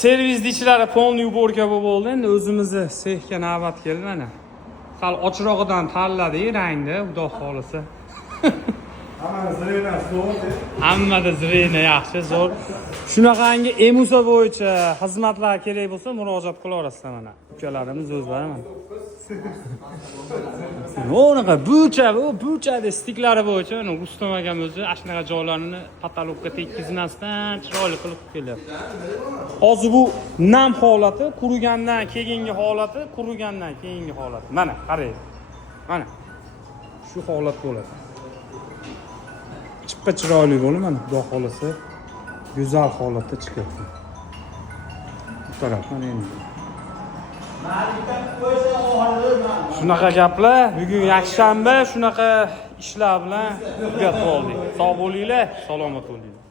servisni ichlari polniy уборка bo'ldi. Endi o'zimizni sexga navbat keldi mana. Hal ochirog'idan tanladik rangni, xudo xolisa. Hammada zrena yaxshi, zo'r. Shunaqangi emusa bo'yicha xizmatlar kerak bo'lsa, murojaat qilaverasiz mana. Ukalarimiz o'zlari mana. Unaqa bucha stiklari bo'yicha mana Rustam akam o'zi ashnaqa joylarini patologga tekkizmasdan chiroyli qilib kelyapti. Hozir bu nam holati, qurigandan keyingi holati, qurigandan keyingi holati. Mana qarang. Mana shu holat bo'ladi. Chippa chiroyli bo'ldi mana, xudo xolisa go'zal holatda chiqyapti. Bu taraf mana endi. Shunaqa gaplar, bugun yakshanba, shunaqa ishlar bilan tugatib oldik. Sog' bo'linglar, salomat bo'linglar.